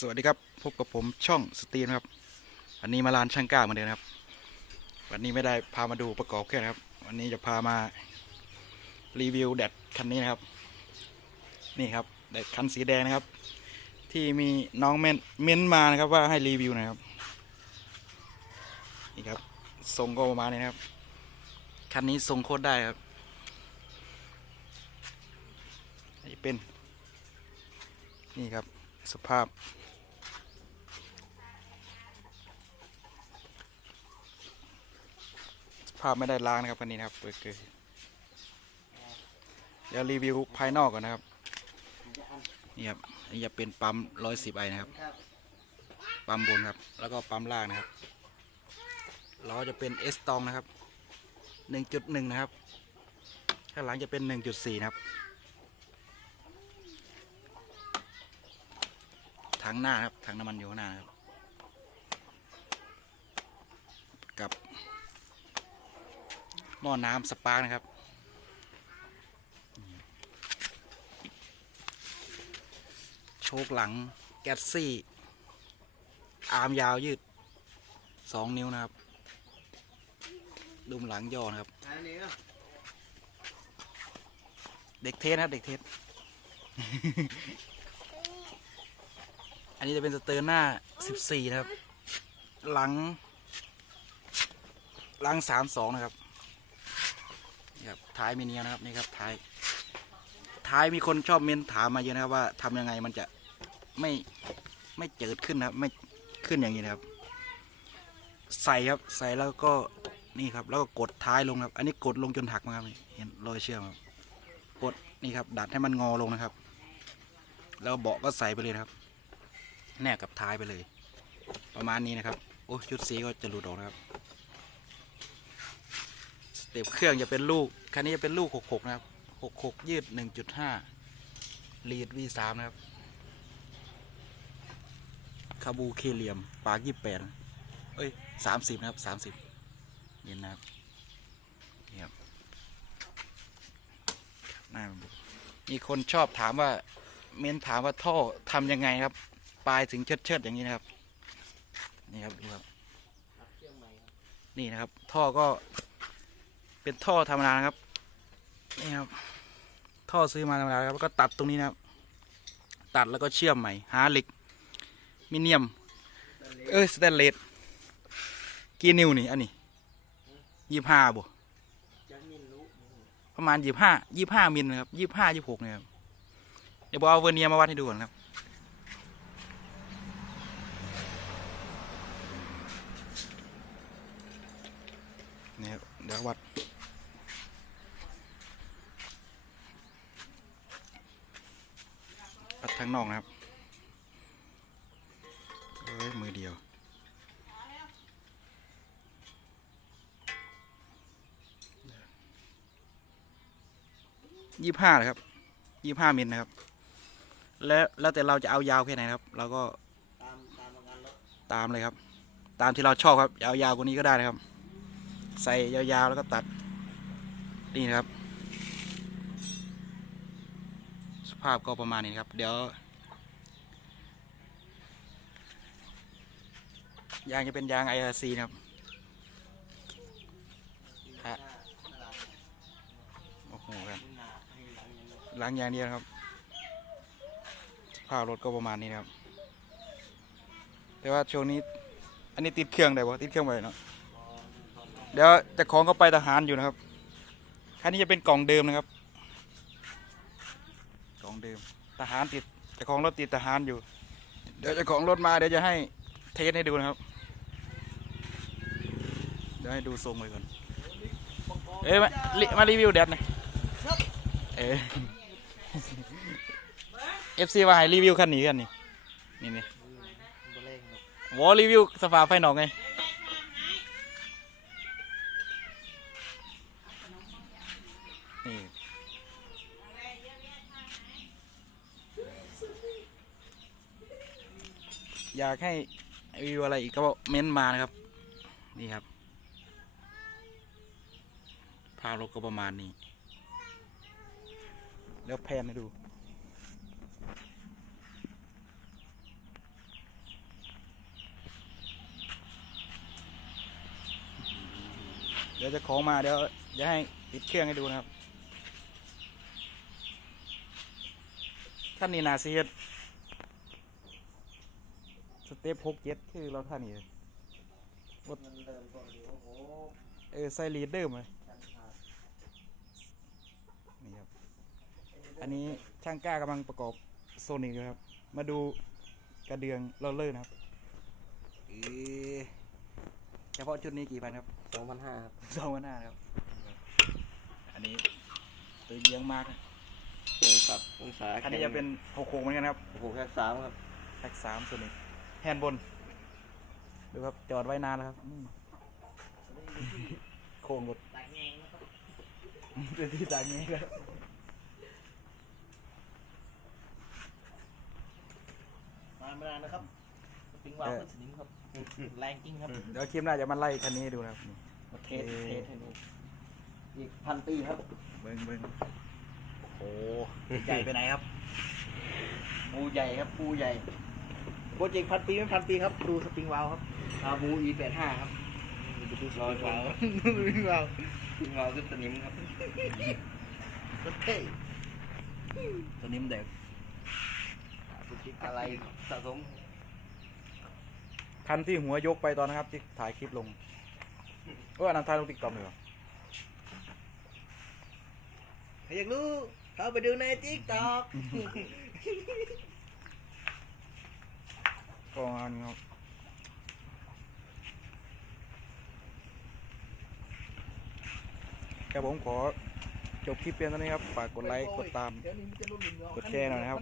สวัสดีครับ พบกับผมช่องสตรีมครับวันนี้มาลานช่างก้าเหมือนเดิมนะครับ วันนี้ไม่ได้พามาดูประกอบเครื่องนะครับ วันนี้จะพามารีวิวแดดคันนี้นะครับ นี่ครับแดดคันสีแดงนะครับ ที่มีน้องเม้นเม้นมานะครับว่าให้รีวิวนะครับ นี่ครับทรงก็ประมาณนี้นะครับ คันนี้ทรงโคตรได้ครับนี่เป็น นี่ครับสภาพ สภาไม่ได้ล้างนะครับคันนี้นะครับเปิดเกยเดี๋ยวรีวิวภายนอกก่อนนะครับนี่ครับอันนี้จะเป็นปั๊มร้อยสิบไอนะครับ ปั๊มบนครับ แล้วก็ปั๊มล่างนะครับล้อจะเป็นเอสตองนะครับหนึ่งจุดหนึ่งนะครับ ข้างหลังจะเป็นหนึ่งจุดสี่นะครับ ถังหน้าครับถังน้ำมันอยู่ข้างหน้านครับ หม้อน้ำสปาร์กนะครับโชคหลังแกสซี่ อาร์มยาวยืดสองนิ้วนะครับ ดุมหลังย่อนะครับ เด็กเทสนะครับ เด็กเทส อันนี้จะเป็นสเตอร์หน้า14นะครับ หลัง หลัง32นะครับ นี่ครับท้ายมีเนียนะครับนี่ครับท้าย ท้ายมีคนชอบเม้นถามมาเยอะนะครับว่าทำยังไงมันจะไม่ไม่เจิดขึ้นนะครับ ไม่ขึ้นอย่างนี้นะครับ ใส่ครับใส่แล้วก็นี่ครับ แล้วก็กดท้ายลงครับ อันนี้กดลงจนหักนะครับเห็นรอยเชื่อมครับกดนี่ครับ ดัดให้มันงอลงนะครับ แล้วเบาะก็ใส่ไปเลยครับ แนบกับท้ายไปเลย ประมาณนี้นะครับโอ้ชุดสีก็จะหลุดออกนะครับ ต็ปเครื่องจะเป็นลูก คันนี้จะเป็นลูก 66 นะครับ 66 ยืด 1.5 ลีด V3 นะครับ คาบูเคเลียม ปาก 28 เอ้ย 30 นะครับ 30 เย็นนะครับนี่ครับน้ามีคนชอบถามว่า เม้นถามว่าท่อทำยังไงครับ ปลายถึงเชิดเชิดอย่างนี้นะครับ นี่ครับดูครับ นี่นะครับ ท่อก็ เป็นท่อธรรมดานะครับ นี่ครับ ท่อซื้อมาธรรมดาครับแล้วก็ตัดตรงนี้นะครับ ตัดแล้วก็เชื่อมใหม่ หาเหล็กมิเนียม เอ้ยสแตนเลสกี่นิ้วนี่ อันนี้ยี่ห้าบ่ประมาณยี่ห้ายี่ห้ามิลนะครับยี่ห้ายี่หกเนี่ยครับเดี๋ยวผมเอาเวอร์เนียมาวัดให้ดูก่อนครับนี่ครับเดี๋ยววัด ทางนอกนะครับเอ้ยมือเดียวยี่ห้าเลยครับยี่ห้ามิลนะครับ แล้วแล้วแต่เราจะเอายาวแค่ไหนครับ เราก็ตามตามตามเลยครับ ตามที่เราชอบครับยาวๆกว่านี้ก็ได้นะครับ ใส่ยาวๆแล้วก็ตัดนี่นะครับ สภาพก็ประมาณนี้ครับ เดี๋ยว ยางจะเป็นยาง IRC นะครับฮะโอ้โหครับล้างยางเดียวครับภาพรถก็ประมาณนี้นะครับ แต่ว่าช่วงนี้ อันนี้ติดเครื่องได้ปะติดเครื่องไปเนาะเดี๋ยวจะของก็ไปทหารอยู่นะครับคันนี้จะเป็นกล่องเดิมนะครับ เดิม ทหารติดเจะของรถติดทหารอยู่ เดี๋ยวเจะของรถมาเดี๋ยวจะให้เทสให้ดูนะครับ เดี๋ยวให้ดูทรงเลยก่อน เอ้ยมาลิมารีวิวแดดหน่อยเอ้เอฟซีมาให้รีวิวคันนี้กันนี่ นี่นี่บ่เร่งหรอกวอรีวิวสภาพไฟนอกไง อยากให้รีวิวอะไรอีกก็เม้นมานะครับ นี่ครับภาพรถก็ประมาณนี้ แล้วแพนให้ดูเดี๋ยวจะของมาเดี๋ยวจะให้ปิดเครื่องให้ดูนะครับท่านนีนาซีด สเต็ปหกเจ็ดคือเราท่านนี่เลยมันเริ่มต้นดีโอ้โหเออใส่ลีดเดิมเลยชันขาดนี่ครับ อันนี้ช่างกล้ากำลังประกอบโซนิกอยู่ครับ มาดูกระเดืองเลอเลอร์นะครับเออเฉพาะชุดนี้กี่พันครับสองพันห้าครับสองพันห้าครับ อันนี้ตัวเยียงมากนะองศาองศาอันนี้จะเป็นหกโค้งเหมือนกันครับโอ้โหแค่สามครับแท็กสามส่วนนี้ แฮนด์บน ดูครับ จอดไว้นานแล้วครับอืมโค้งหมดตายแงงนะครับเป็นที่ต่างนี้ครับมาไม่นานนะครับสปริงวาล์วขึ้นสนิมครับ แรงจริงครับ เดี๋ยวคลิปหน้าจะมาไล่คันนี้ให้ดูนะครับนี่มาเทสเทสให้ดูอีกพันปีครับ เบิ้งเบิ้งโอ้ใหญ่ไปไหนครับปูใหญ่ครับปูใหญ่ โปรเจกต์พันปีไม่พันปีครับ ดูสปริงวาล์วครับอาบู E แปดห้าครับดูสปริงวาล์วสปริงวาล์วสปริงวาล์วขึ้นสนิมครับก็เท่ตัวนี้มันเด็กอะไรสะสมคันที่หัวยกไปตอนนะครับที่ถ่ายคลิปลงเอออันนั้นถ่ายลงติ๊กต็อกเลยเหรอใครอยากรู้เข้าไปดูในทิกตอก ก็อันนี้ครับครับผมขอจบคลิปเพียงเท่านี้ครับ ฝากกดไลค์ กดตาม กดแชร์หน่อยนะครับ